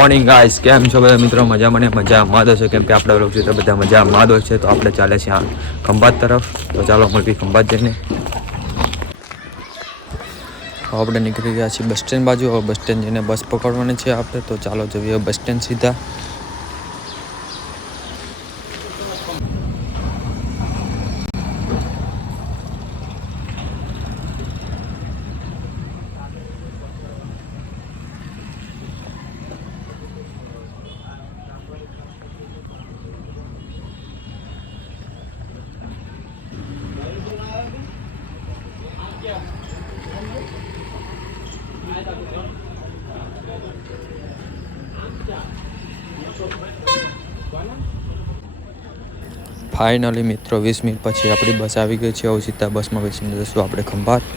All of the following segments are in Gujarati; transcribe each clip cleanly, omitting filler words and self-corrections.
મોર્નિંગ ગાઈસ, કેમ છો બધા મિત્રો? મજામાં ને મજામાં જ હશે, કેમ કે આપણે લોકો છે તો બધા મજામાં જ હોય છે. તો આપણે ચાલે છે આ ખંભાત તરફ. તો ચાલો મળવી ખંભાત જઈને. આપણે નીકળી ગયા છીએ બસ સ્ટેન્ડ બાજુ. હવે બસ સ્ટેન્ડ જઈને બસ પકડવાની છે આપણે. તો ચાલો જઈએ બસ સ્ટેન્ડ સીધા. ફાઇનલી મિત્રો 20 મિનિટ પછી આપણી બસ આવી ગઈ છે. હવે સીધા બસમાં બેસીને જઈશું આપણે ખંભાત.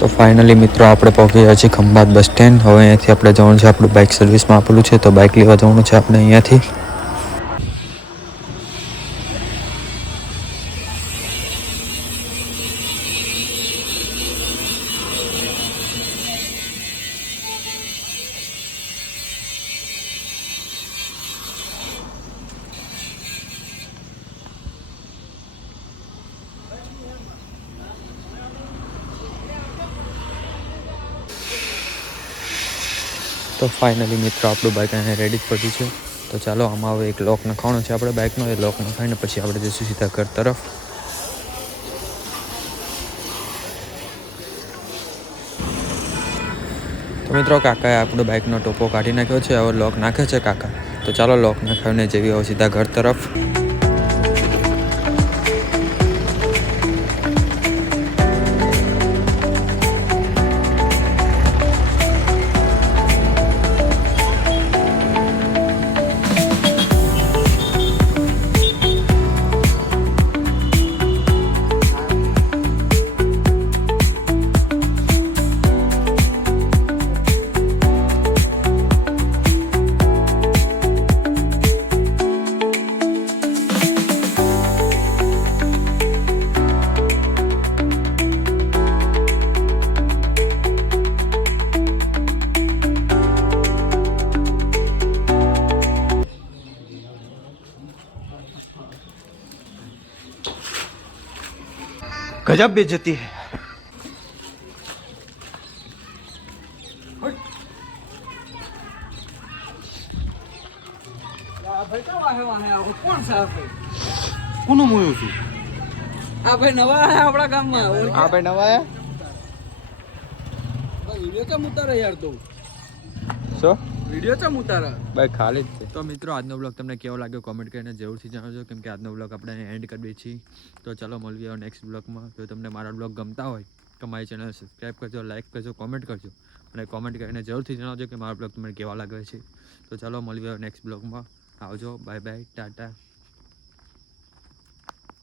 તો ફાઇનલી મિત્રો આપણે પહોંચી ગયા છીએ ખંભાત બસ સ્ટેન્ડ. હવે અહીંયાથી આપણે જવાનું છે, આપણું બાઇક સર્વિસમાં આપેલું છે, તો બાઇક લેવા જવાનું છે આપણે અહીંયાથી. તો ફાઇનલી મિત્રો આપણું બાઇક અહીંયા રેડી જ પડ્યું છે. તો ચાલો આમાં હવે એક લોક નખાવાનો છે આપણે બાઇકનો. એ લોક નખાઈને પછી આપણે જઈશું સીધા ઘર તરફ. તો મિત્રો કાકાએ આપણો બાઇકનો ટોપો કાઢી નાખ્યો છે. હવે લોક નાખે છે કાકા. તો ચાલો લોક નાખાવીને જઈએ હવે સીધા ઘર તરફ. गजब बेइज्जती है. કોનું મોયું છું? આ ભાઈ નવા આયા આપણા ગામમાં. આ ભાઈ નવા આયા? વિડિયો કેમ ઉતારે યાર તું? શું વિડિયો કેમ ઉતારે? ભાઈ ખાલી જ છે. તો મિત્રો આજનો બ્લોગ તમને કેવો લાગ્યો કોમેન્ટ કરીને જરૂરથી જણાવજો, કેમ કે આજનો બ્લોગ આપણે એન્ડ કરી દઈએ છીએ. તો ચાલો મળીએ નેક્સ્ટ બ્લોગમાં. જો તમને મારા બ્લોગ ગમતા હોય તો મારી ચેનલ સબસ્ક્રાઈબ કરજો, લાઈક કરજો, કોમેન્ટ કરજો, અને કોમેન્ટ કરીને જરૂરથી જણાવજો કે મારા બ્લોગ તમને કેવા લાગે છે. તો ચાલો મળીએ નેક્સ્ટ બ્લોગમાં. આવજો, બાય બાય, ટાટા.